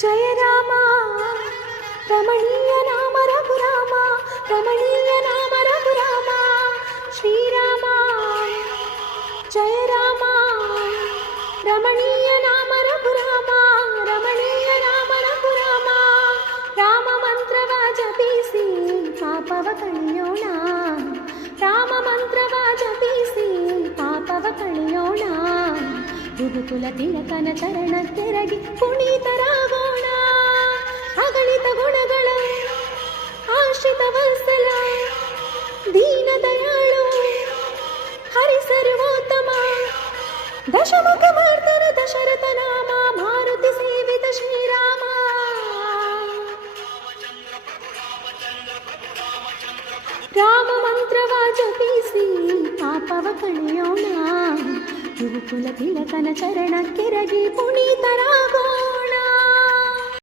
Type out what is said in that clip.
ಜಯ ರಾಮ ರಮಣೀಯ ನಾಮ ರಘುರಾಮ ರಮಣೀಯ ನಾಮ ರಘುರಾಮ ಶ್ರೀರಾಮ ಜಯ ರಾಮ ರಮಣೀಯ ನಾಮ ರಘುರಾಮ ರಮಣೀಯ ನಾಮ ರಘುರಾಮ ರಾಮ ಮಂತ್ರವ ಜಪಿಸಿ ಪಾಪವ ಕಳೆಯೋಣ ರಾಮ ಮಂತ್ರವ ಜಪಿಸಿ ಪಾಪವ ಕಳೆಯೋಣ ಗುರುಕುಲ ತಿಲಕನ ಚರಣಕ್ಕೆರಗಿ ಪುನೀತರಾಗೋಣ ಅಗಣಿತ ಗುಣಗಳ ಆಶ್ರಿತ ವತ್ಸಲ ದೀನ ದಯಾಳು ಹರಿಸರ್ವೋತ್ತಮ ದಶಮುಖ ಮರ್ದನ ದಶರಥ ನಾಮ ಮಾರುತಿ ಸೇವಿತ ಶ್ರೀರಾಮ ರಾಮ ಮಂತ್ರವ ಜಪಿಸಿ ಪಾಪವ ಕಳೆಯೋಣ ಗುರುಕುಲ ತಿಲಕನ ಚರಣಕ್ಕೆರಗಿ